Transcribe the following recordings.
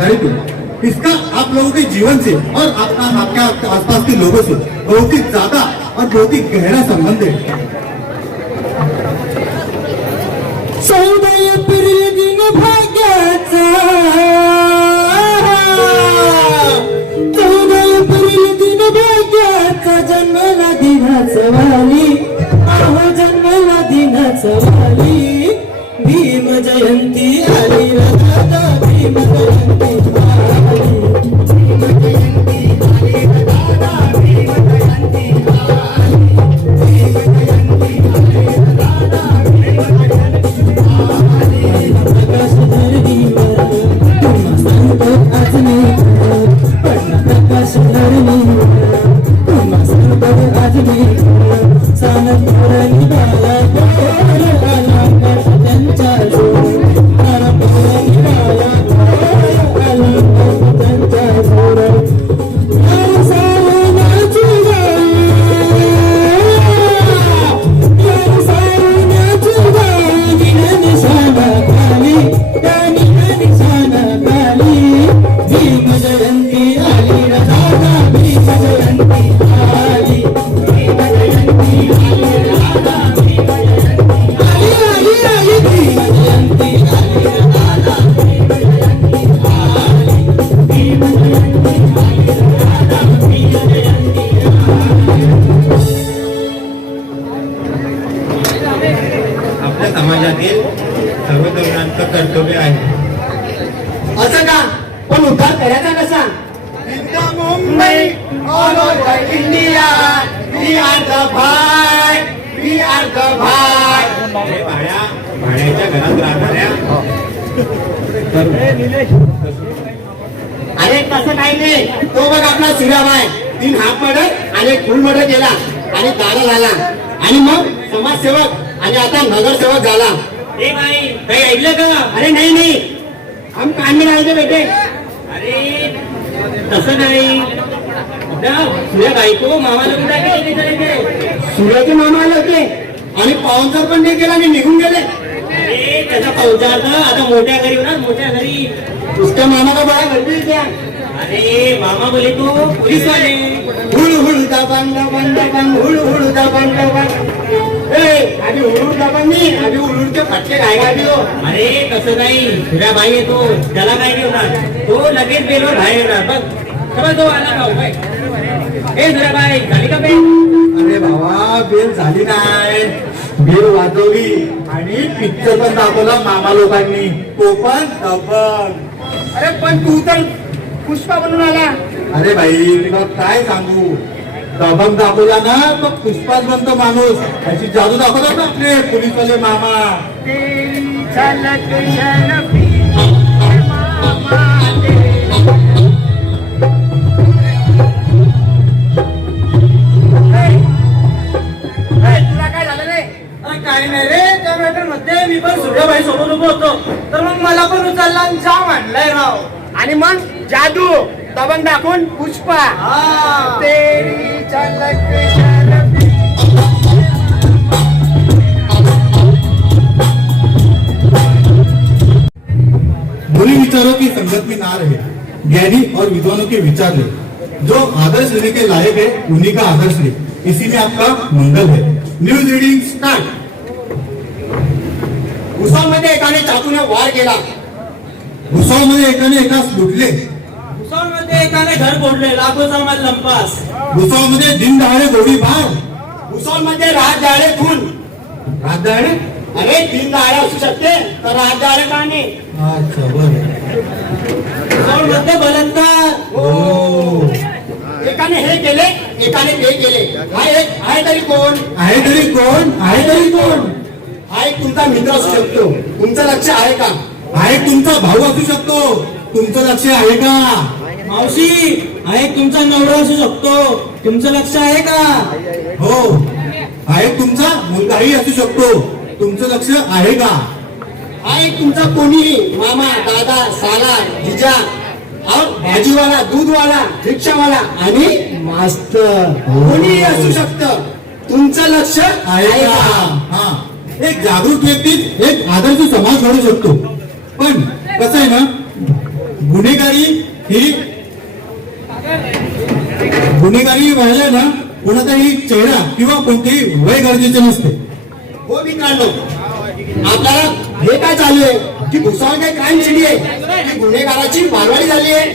आधारित है। इसका आप लोगों के जीवन से और आपके आसपास के लोगों से बहुत ही ज्यादा और बहुत ही गहरा संबंध है। सौदय दिन भाग्याचा, सौदय दिन भाग्याचा, जन्मला दिनाचं वाली, अहो जन्मला दिनाचं वाली, भीम जयंती आली रे दादा, भीम जयंती आली, भीम जयंती आली रे दादा, भीम जयंती आली, भीम जयंती आली रे दादा, भीम जयंती आली, प्रकाश धरणीवर तुम्हा सांगतो आज मी, पडला प्रकाश धरणीवर तुम्हा सांगतो आज मी, सानप धरणी बाला आला त्यांच्या जोर, सानप धरणी बाला आला त्यांच्या जोर, यार सावनाची गाई, यार सावनाची गाई, निशाणा खाली, त्यानी निशाणा खाली, भीम जयंती आली रे दादा, भीम जयंती आली, भीम जयंती आली रे दादा, भीम जयंती आली, आली आली भीम जयंती आली रे दादा, भीम जयंती आली, भीम जयंती आली रे दादा, भीम जयंती आली. आपल्या समाजातील सर्व तरुणांचं कर्तव्य आहे. असं का? पण उद्धार करायचा कसा? Mumbai all over India, we are the भाय, वी आर द भाय. हे भाड्याच्या घरात राहणाऱ्या अरे तसं काही नाही. तो बघ आपला सूर्याबाई 3 हाफ मर्डर आणि 1 फुल मर्डर केला आणि दादा झाला आणि मग समाजसेवक आणि आता नगरसेवक झाला. ए भाई काही ऐकलं का? अरे नाही नाही, हम काम में राहते बेटे. अरे तसं नाही. सूर्या बायको मामाला कुठे सूर्याचे मामा आले होते आणि पाहुणचार पण नाही केला आणि निघून गेले. अरे त्याचा पाहुणचार आता मोठ्या घरी होणार, मोठ्या घरी. उसका मामा का बड़ा घर भी क्या? अरे मामा बोले तो पोलीस वाले. हुळू हुळू दबंग दबंग दबंग, हुळू हुळू दबंग दबंग. अभी हुळू दबंग नाही, अभी हुळूचे फटके खायगा भी हो. अरे तसं नाही. सूर्या बाई येतो त्याला काय नाही होणार, तो लगेच बेलवर बाहेर येणार. बघ समज तो आला का उपाय. ए सूर्या बाई झाली का बेल? अरे भावा, बेल झाली नाही, बेल वाजवली आणि पिक्चर पण दाखवला मामा लोकांनी, तो पण दबंग. अरे पण तू तर पुष्पा बनून आला. अरे भाई, तुला काय सांगू, दबंग दाखवला ना तो पुष्पाच बनतो माणूस. अशी जादू दाखवतात ना आपले पोलीसवाले मामा. काही नाही रे, त्या मॅटर मध्ये मी पण सूर्याबाई सोबत उभं होतो, तर मग मला पण उचलला आणि जाम आणलाय राव. आणि मग जादू दबंग दाखवून पुष्पा. तेरी झलक शरफी. बुरी विचारों की संगत में ना रहे, ज्ञानी और विद्वानों के विचार ले, जो आदर्श लेने के लायक है उन्हीं का आदर्श ले, इसी में आपका मंगल है. News reading start. भुसावळमध्ये एकाने चाकूने वार केला. भुसावळमध्ये एकाने एकास लुटले. भुसावळमध्ये एकाने घर फोडले, लाखोचा माल लंपास. भुसावळमध्ये दिनदहाडे गोळीबार. भुसावळमध्ये राजदाळे खून. राजदाडे. अरे 3 दाळे असू शकते तर राजदाळे का नाही? अच्छा, बरं. भुसावळमध्ये बलात्कार. हो. एकाने हे केले, एकाने ते केले. हा एक आहे तरी कोण? आहे तरी कोण? आहे तरी कोण? हा एक तुमचा मित्र असू शकतो. तुमचं लक्ष आहे का? आहे तुमचा भाऊ असू शकतो. तुमचं लक्ष आहे का? मावशी हा एक तुमचा नवरा असू शकतो, तुमचं लक्ष आहे का? हो. आहे तुमचा मुलगाही असू शकतो. तुमचं लक्ष आहे का? हा एक तुमचा कोणीही मामा, दादा, साला, जिजा, और भाजीवाला, दूधवाला, रिक्षावाला आणि मास्तर कोणीही असू शकतं. तुमचं लक्ष आहे का? हा. एक जागरूक व्यक्ती एक आदर्श समाज घडू शकतो. पण कसं आहे ना, गुन्हेगारी व्हायला ना कोणाचाही चेहरा किंवा कोणतेही वय गरजेचे नसते. हो मित्रांनो, आपल्याला हे काय चालू आहे की भुसावळ काय क्राईम सिटी आहे की गुन्हेगाराची मारवाडी झाली आहे.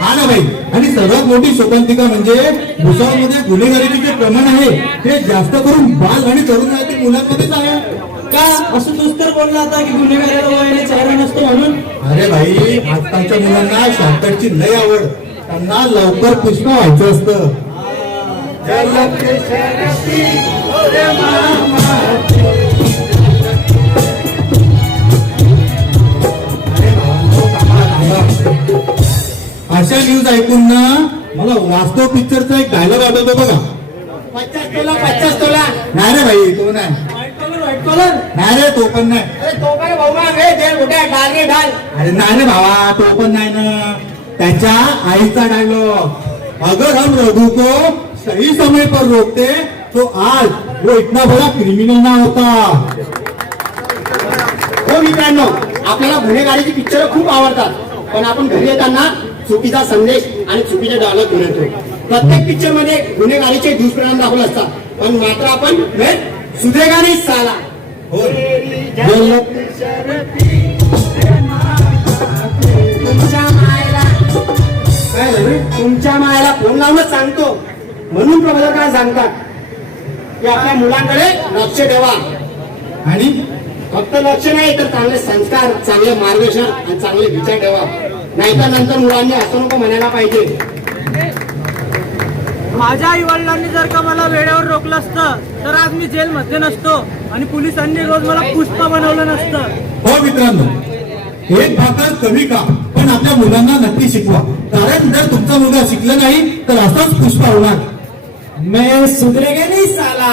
हा ना भाई, आणि सर्वात मोठी शोकांतिका म्हणजे भुसावळमध्ये गुन्हेगारीचे जे प्रमाण आहे ते जास्त करून बाल आणि तरुण वयातील मुलांमध्येच आहे. का असं तूच तर बोलला होता की गुन्हेगाराला वयाने चेहरा नसतो म्हणून. अरे भाई, आजकालच्या मुलांना शॉर्टकटची लय आवड, त्यांना लवकर पुष्प व्हायचं असतं. अशा न्यूज ऐकून ना मला वास्तव पिक्चरचा एक डायलॉग आठवतो बघा. 50 तोला 50 तोला. नाही रे भाई, तो नाही. व्हाईट कॉलर नाही रे, तो पण नाही. अरे तो काय भाऊ ना रे दे मोठ्या डाल रे डाल. अरे नाही रे भावा, तो पण नाही ना. त्याच्या आईचा डायलॉग, अगर हम रघु को सही समय पर रोकते तो आज वो इतना बड़ा क्रिमिनल ना होता. हो मित्रांनो, आपल्याला गुन्हेगारीची पिक्चर खूप आवडतात, पण आपण घरी येताना चुकीचा संदेश आणि चुकीचे डायलॉग घेऊन येतो. प्रत्येक पिक्चर मध्ये गुन्हेगारीचे दुष्परिणाम दाखवले असतात, पण मात्र आपण सुधरेगा नाही साला. हो. तुमच्या मायाला फोन लावूनच सांगतो. म्हणून प्रबोधक काय सांगतात की आपल्या मुलांकडे लक्ष ठेवा. आणि फक्त लक्ष नाही तर चांगले संस्कार, चांगले मार्गदर्शन आणि चांगले विचार ठेवा. नाहीतर नंतर मुलांनी असं नको म्हणायला पाहिजे. माझ्या आई वडिलांनी जर का मला वेळेवर रोखलं असतं तर आज मी जेलमध्ये नसतो आणि पोलिसांनी रोज मला पुष्पा बनवलं नसतं. हो मित्रांनो, एक भाकर कमी का, पण आपल्या मुलांना नक्की शिकवा. कारण जर तुमचा मुलगा शिकला नाही तर असाच पुष्प होणार. मैं सुधरेगा नहीं साला.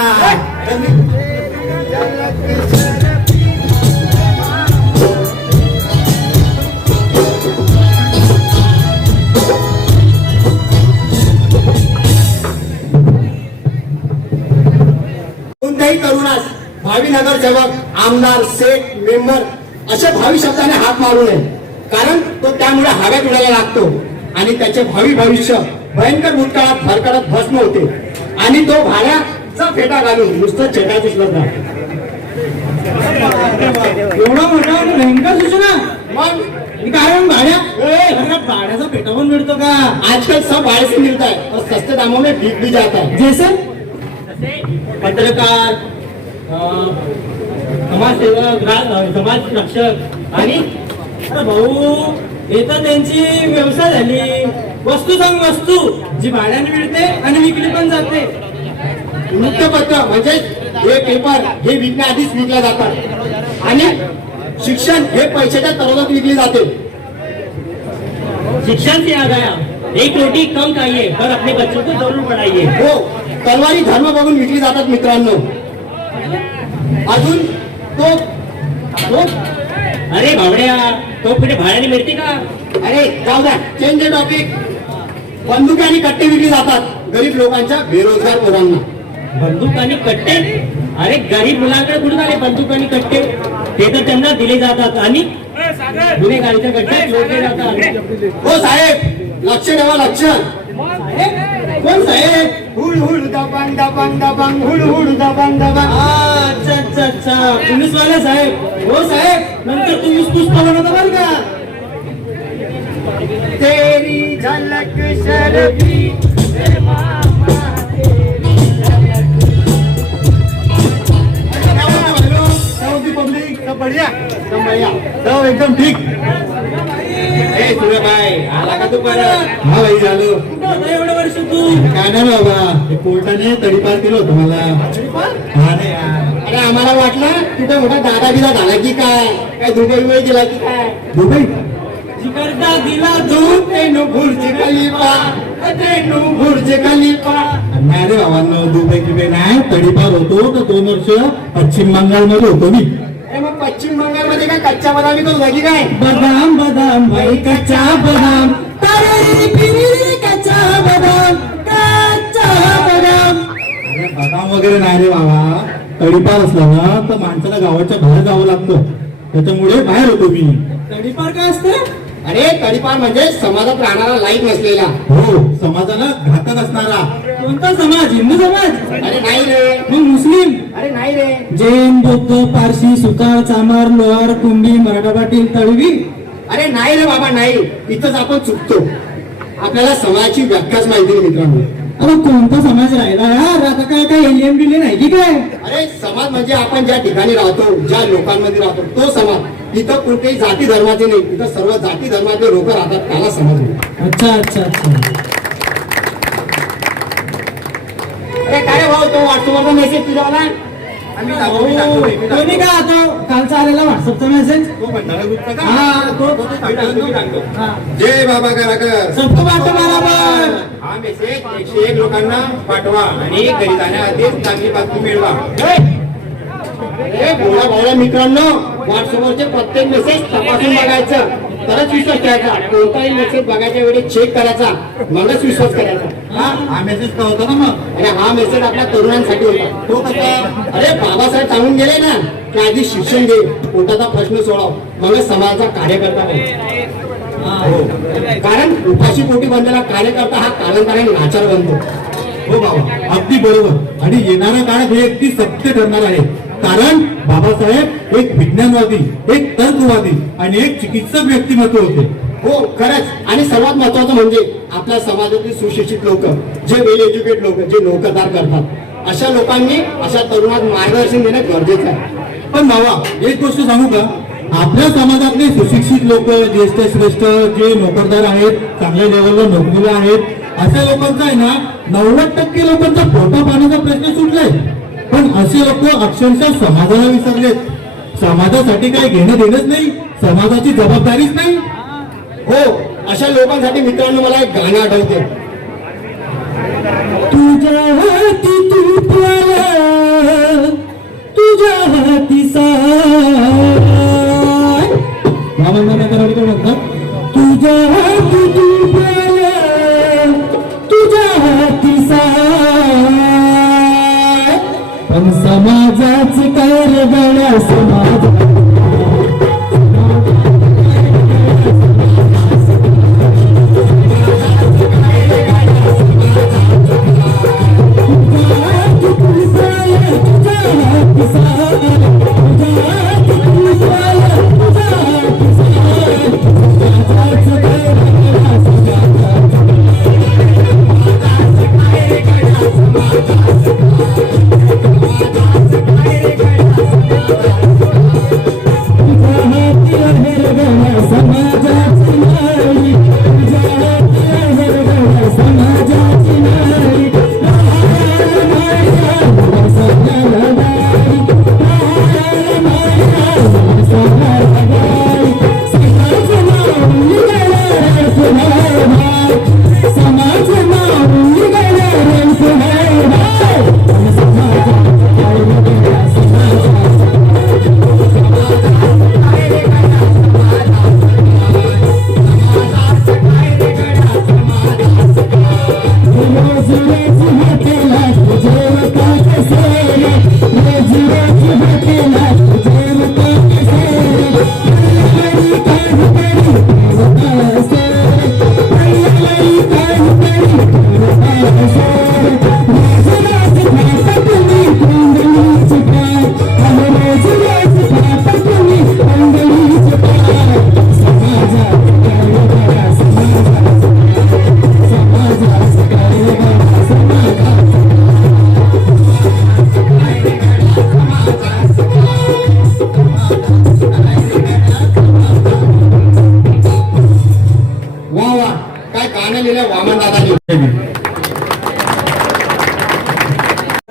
कोणत्याही तरुणास भावी नगरसेवक, आमदार, सेठ, मेंबर अशा भावी शब्दाने हात मारू नये. कारण तो त्यामुळे हव्यात उडायला लागतो आणि त्याचे भावी भविष्य भयंकर भूतकाळात भरकटत भस्म होते आणि तो भाड्याचा फेटा घालून नुसतं छेटा दिसत नाही. एवढा मोठा भयंकर सूचना. मग कारण भाड्याचा पेटा पण मिळतो का? आजकल सब भाड़े से मिलता है और सस्ते दामों में बिक भी जाता है. जैसे पत्रकार, समाजसेवक, समाज रक्षक आणि अरे भाऊ, हे तर त्यांची व्यवसाय झाली. वस्तू सांग वस्तू जी भाड्याने मिळते आणि विकली पण जाते. वृत्तपत्र म्हणजे हे पेपर हे विकण्याआधीच विकले जातात आणि शिक्षण हे पैशाच्या तरतुदीत विकले जाते. शिक्षण से आ गया, एक रोटी कम खाइए पर अपने बच्चों को जरूर पढ़ाइए. हो, तलवारी धर्म बघून विकली जातात मित्रांनो. अजून तो अरे भावड्या, तो कुठे भाड्याने मिळते का? अरे जाऊ द्या, चेंज द टॉपिक. बंदुके आणि कट्टे विकले जातात गरीब लोकांच्या बेरोजगार पोरांना. बंदूक आणि कट्टे? अरे गरीब मुलांकडे कुठून आले बंदूक आणि कट्टे? ते तर त्यांना दिले जातात आणि गुन्हेगारीच्या गट्ट्यात जोडले जातात. हो साहेब, लक्ष ठेवा लक्ष. कोण साहेब? हुड हुड दबंग दबंग दबंग हुड हुड दबंग दबंग. अच्छा अच्छा अच्छा, पोलीस वाले साहेब. हो साहेब, नंतर तुम्हीच पुष्पा बनवता बरं का. तेरी झलक शर्फी पब्लिक सब बढ़िया, एकदम बढ़िया, सब एकदम ठीक. ए सूर्यबाई, आला का तू परत? हा भाई, झालो. कुठं होता एवढे वर्ष तू? काय नाही बाबा, ते कोर्टाने तडीपार केलं होतं मला. हा नाही यार. अरे आम्हाला वाटलं तिथे मोठा दादागिरा झाला की काय दुबई गेला की काय. दुबई? जिगरदा दिला दूध तेनू बुर्ज खलिफा, तेनू बुर्ज खलिफा. नाही रे बाबांनो, दुबई किबे नाही. तडीपार होतो तर 2 वर्ष पश्चिम बंगालमध्ये होतो मी. अरे मग पश्चिम बंगालमध्ये काय कच्च्या बदामी तो जागी काय. बदाम बदाम भाई कच्चा बदाम. तारे पिरी कच्चा बदाम, कच्चा बदाम. अरे बदाम वगैरे नाही रे बाबा. तडीपार असला ना तर माणसाला गावाच्या बाहेर जावं लागतं, त्याच्यामुळे बाहेर होतो मी. तडीपार काय असते? अरे तडीपार म्हणजे समाजात राहणारा लाईक नसलेला. हो, समाजाला घातक असणारा. कोणता समाज? हिंदू समाज? अरे नाही रे. मग मुस्लिम? अरे नाही रे. जैन, बौद्ध, पारशी, सुतार, चामार, लोहार, कुंभी, मराठा पाटील, तळवी? अरे नाही रे बाबा नाही. इथंच आपण चुकतो. आपल्याला समाजाची व्याख्याच माहिती नाही मित्रांनो. अरे कोणता समाज राहिला यार? आता काय एलियन बिलियन आहे की काय? अरे समाज म्हणजे आपण ज्या ठिकाणी राहतो, ज्या लोकांमध्ये राहतो तो समाज. इथं कोणत्याही जाती धर्माचे नाही, इथं सर्व जाती धर्माचे लोक राहतात, त्याला समाज म्हणतात. अच्छा अच्छा अच्छा. अरे काय भाऊ तो व्हॉट्सअपवर मेसेज तुझ्याला? मी टाकतो. कोणी का आता कालचा आलेला व्हॉट्सअपचा मेसेज? तो भंडारा ग्रुपचा का? हा तो मी टाकतो. हा. जय बाबा कराकर. सबको बाटो बराबर. हा मेसेज 101 लोकांना पाठवा आणि घरी जाण्याआधीच चांगली बातमी मिळवा. अरे भोळ्या भावड्या मित्रांनो, व्हॉट्सअपवरचे प्रत्येक मेसेज तपासून बघायचं, तरच विश्वास ठेवायचा. कोणताही मेसेज बघायच्या वेळी चेक करायचा, मगच विश्वास करायचा. हा मेसेज का होता ना मग? अरे हा मेसेज आपल्या तरुणांसाठी होता. तो कसा? अरे बाबासाहेब सांगून गेले ना की आधी शिक्षण घे, पोटाचा प्रश्न सोडव, मगच समाजाचा कार्यकर्ता बन. कारण उपाशी पोटी बनलेला कार्यकर्ता हा कालांतराने नाचार बनतो. हो बाबा, अगदी बरोबर. आणि येणाऱ्या काळात हे अगदी सत्य ठरणार आहे. कारण बाबासाहेब एक विज्ञानवादी, एक तर्कवादी आणि एक चिकित्सक व्यक्तिमत्व होते. हो खरंच. आणि सर्वात महत्वाचं म्हणजे आपल्या समाजातील सुशिक्षित लोक, जे वेल एज्युकेट लोक, जे नोकरदार करतात, अशा लोकांनी अशा तरुणात मार्गदर्शन देणं गरजेचं आहे. पण बाबा, एक गोष्ट सांगू का? आपल्या समाजातले सुशिक्षित लोक, ज्येष्ठ श्रेष्ठ, जे नोकरदार आहेत, चांगल्या लेवलला नोकरीला आहेत, अशा लोकांचा आहे ना 90% लोकांचा पोटा पाण्याचा प्रश्न सुटलाय. पण असे लोक अक्षरशः समाजाला विसरलेत. समाजासाठी काही घेणं देणंच नाही, समाजाची जबाबदारीच नाही. हो, अशा लोकांसाठी मित्रांनो मला एक गाणं आठवते. तुझ्या हाती तूप आलं, तुझ्या हाती साय. मामा म्हणतात तुझ्या हाती तूप आलं, तुझ्या हाती साय. पण समाजाच काय रे गड्या, समाज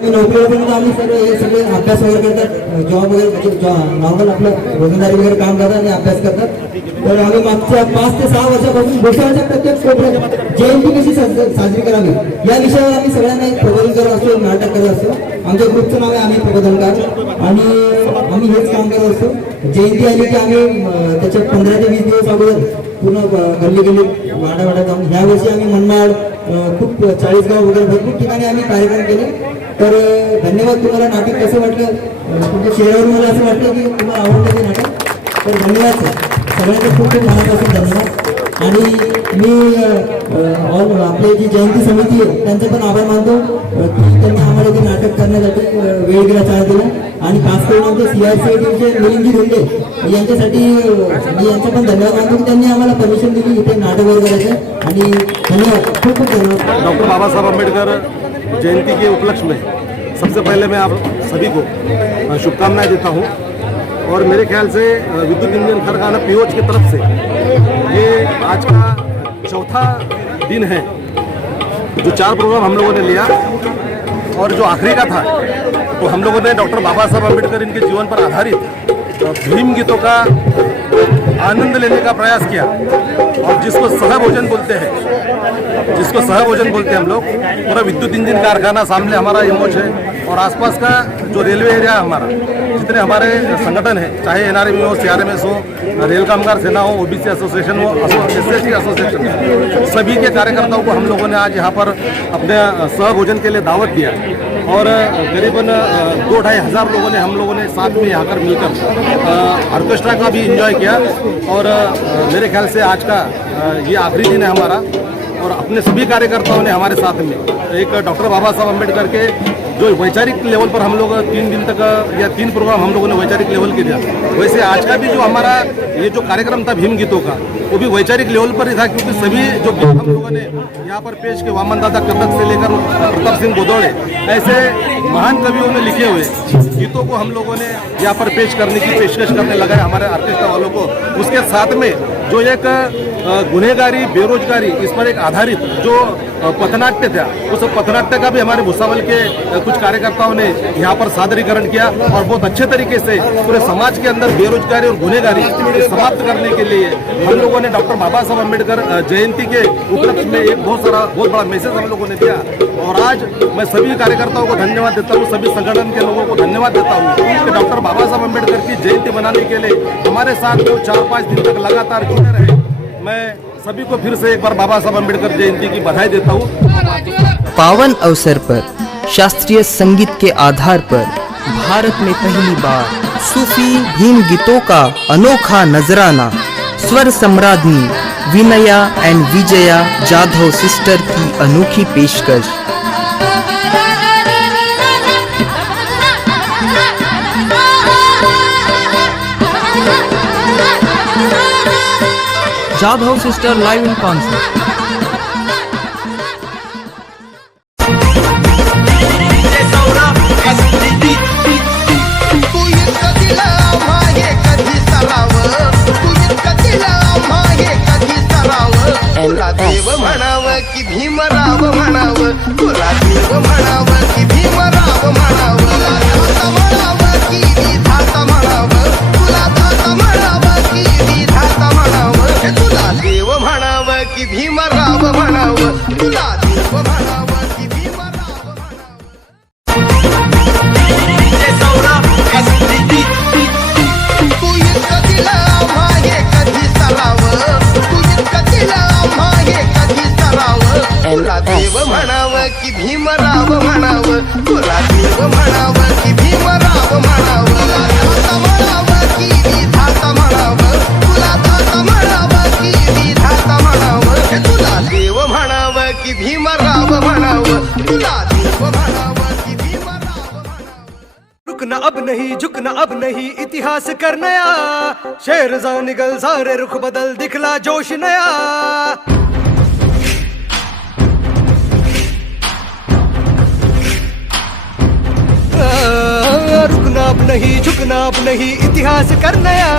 नोकरी वगैरे आम्ही हे सगळे अभ्यास वगैरे करतात, जॉब वगैरे म्हणजे नॉर्मल आपलं रोजंदारी वगैरे काम करतात आणि अभ्यास करतात. तर आम्ही मागच्या 5 ते 6 वर्षापासून गोष्टीच्या प्रत्येक कोपऱ्यात जयंती कशी साजरी करावी या विषयावर आम्ही सगळ्यांना एक प्रबोधन करत असतो, नाटक करत असतो. आमच्या ग्रुपचं नाव आहे आम्ही प्रबोधनकार आणि आम्ही हेच काम करत असतो. जयंती आली की आम्ही त्याच्या 15 ते 20 दिवस अगोदर पूर्ण गल्ली वाड्या जाऊन ह्या वर्षी आम्ही मनमाड खूप 40 गाव वगैरे भरपूर ठिकाणी आम्ही कार्यक्रम केले. तर धन्यवाद. तुम्हाला नाटक कसं वाटलं? तुमच्या चेहऱ्यावर मला असं वाटलं की तुम्हाला आवडलं ते नाटक. तर धन्यवाद सर. सगळ्यांचे खूप खूप मनापासून धन्यवाद. आणि मी आपली जी जयंती समिती आहे त्यांचे पण आभार मानतो की त्यांनी आम्हाला ते नाटक करण्यासाठी वेळ दिला, चान्स दिला. आणि खास करून आमचे CRCA टीमचे मिलिंदजी धोंडे यांच्यासाठी मी यांचा पण धन्यवाद मानतो की त्यांनी आम्हाला परमिशन दिली इथे नाटक वगैरे करायचं. आणि धन्यवाद, खूप खूप धन्यवाद. डॉक्टर बाबा साहब अम्बेडकर जयंती के उपलक्ष्य में सबसे पहले मैं आप सभी को शुभकामनाएं देता हूं. और मेरे ख्याल से विद्युत इंजन कारखाना पीओच की तरफ से ये आज का चौथा दिन है जो 4 प्रोग्राम हम लोगों ने लिया. और जो आखिरी का था तो हम लोगों ने डॉक्टर बाबा साहब अम्बेडकर इनके जीवन पर आधारित भीम गीतों का आनंद लेने का प्रयास किया. और जिसको सहभोजन बोलते हैं हम लोग, पूरा विद्युत इंजन कारखाना सामने हमारा इमोच है. और आसपास का जो रेलवे एरिया है हमारा, जितने हमारे संगठन हैं, चाहे NRM हो, CRMS हो, रेल कामगार सेना हो, OBC एसोसिएशन हो, SC एसोसिएशन, सभी के कार्यकर्ताओं को हम लोगों ने आज यहाँ पर अपने सहभोजन के लिए दावत दिया. और करीबन 2-2.5 हज़ार लोगों ने हम लोगों ने साथ में यहाँ कर मिलकर ऑर्केस्ट्रा का भी एंजॉय किया. और मेरे ख्याल से आज का ये आखिरी दिन है हमारा. और अपने सभी कार्यकर्ताओं ने हमारे साथ में एक डॉक्टर बाबा साहब अम्बेडकर के जो वैचारिक लेवल पर हम लोग 3 दिन तक या 3 प्रोग्राम हम लोगों ने वैचारिक लेवल के दिया. वैसे आज का भी जो हमारा ये जो कार्यक्रम था भीम गीतों का, वो भी वैचारिक लेवल पर ही था. क्योंकि सभी जो गीत हम लोगों ने यहाँ पर पेश किए, वामन दादा कथक से लेकर प्रताप सिंह गोदौड़े, ऐसे महान कवियों ने लिखे हुए गीतों को हम लोगों ने यहाँ पर पेश करने की पेशकश करने लगा हमारे ऑर्केस्ट्रा वालों को. उसके साथ में जो एक गुनहगारी, बेरोजगारी, इस पर एक आधारित जो पथनाट्य था, उस पथनाट्य का भी हमारे भुसावल के कुछ कार्यकर्ताओं ने यहाँ पर सादरीकरण किया. और बहुत अच्छे तरीके से पूरे समाज के अंदर बेरोजगारी और गुनहगारी समाप्त करने के लिए हम लोगों ने डॉक्टर बाबा साहब अम्बेडकर जयंती के उपलक्ष्य में एक बहुत बड़ा मैसेज हम लोगों ने दिया. और आज मैं सभी कार्यकर्ताओं को धन्यवाद देता हूँ, सभी संगठन के लोगों को धन्यवाद देता हूँ कि डॉक्टर बाबा साहब अम्बेडकर की जयंती मनाने के लिए हमारे साथ जो 4-5 दिन तक लगातार जुड़े रहे. मैं सभी को फिर से एक बार बाबा साहब अम्बेडकर जयंती की बधाई देता हूँ. पावन अवसर पर शास्त्रीय संगीत के आधार पर भारत में पहली बार सूफी भीम गीतों का अनोखा नजराना स्वर सम्राज्ञी विनया एंड विजया जाधव सिस्टर की अनोखी पेशकश. Jadhav sister live in concert. तुला देव म्हणावं की भीमराव म्हणावं, तुला देव म्हणावं की भीमराव म्हणावं, म्हणावं की विधाता म्हणावं, तुला दाता म्हणावं की विधाता म्हणावं, तुला देव म्हणावं की भीमराव म्हणावं, तुला देव म्हणावं की भीमराव म्हणावं. तू इतकं दिलं आम्हा हे कधी सरावं, तू इतकं दिलं आम्हा हे कधी सरावं. तुला देव म्हणावं की भीमराव म्हणावं, तुला देव म्हणावं की भीमराव म्हणावं, दाता म्हणावं की विधाता म्हणावं, तुला दाता म्हणावं की विधाता म्हणावं, तुला देव म्हणावं की भीमराव म्हणावं, तुला देव म्हणावं की भीमराव म्हणावं. रुकना अब नहीं, झुकना अब नहीं, इतिहास कर नया, शेर जा निकल सारे रुख बदल, दिखला जोश नया. रुकना अब नहीं, झुकना अब नहीं, इतिहास कर नया,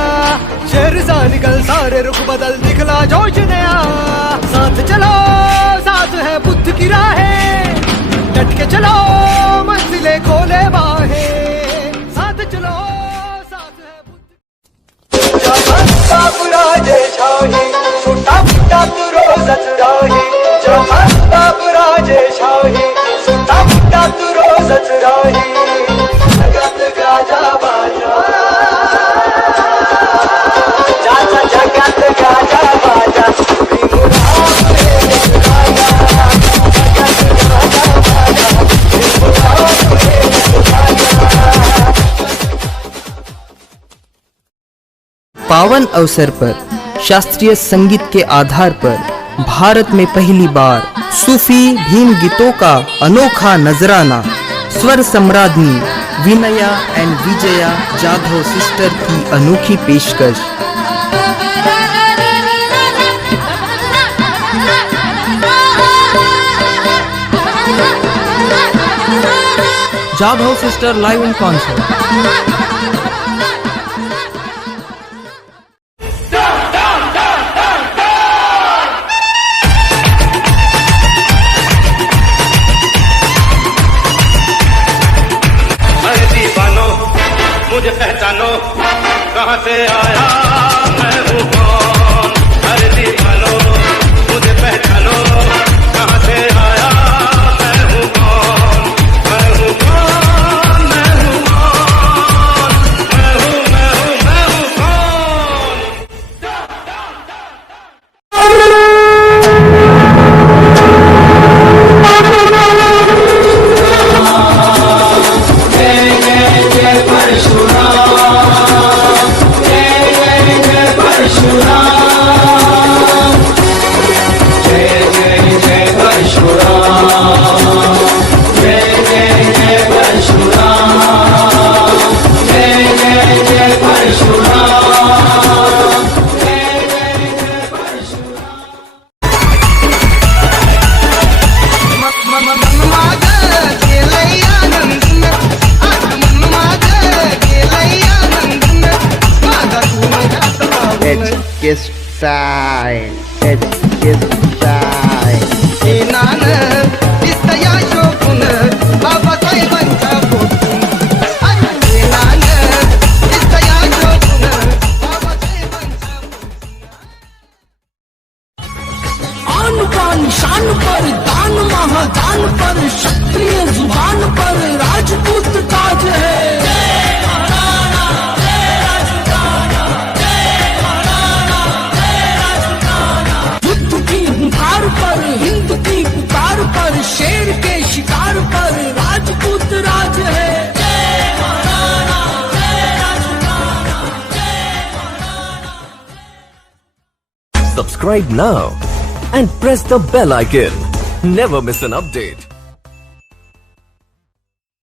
शेर जा निकल सारे रुख बदल, दिखला जोश नया. साथ चलो, साथ है बुद्ध की राहें, डट के चलो, मंजिलें खोले बाहें, साथ चलो, साथ है बुद्ध. बाबूराजे छाही, सुटा फुटा तू रोजच राही, बाबूराजे छाही, सुटा फुटा तू रोजच राही. जगात गाजा बाजा, ज्याचा जगात गाजा बाजा, पावन अवसर पर शास्त्रीय संगीत के आधार पर भारत में पहली बार सूफी भीम गीतों का अनोखा नजराना स्वर सम्राज्ञी विनया एंड विजया जाधव सिस्टर की अनोखी पेशकश। Jadhav sister live in concert. मुझे पहचानो कहाँ से आया मैं हूँ कौन। अरे दीवानो मुझे पहचानो कहाँ से आया मैं हूँ कौन। मैं हूँ कौन, मैं हूँ कौन, मैं हूँ कौन। शान पर दान महादान पर क्षत्रिय जुबान पर राजपूत ताज है। युद्ध की हुंकार पर हिंद की पुकार पर शेर के शिकार पर राजपूत राज है। Subscribe now and press the bell icon. Never miss an update.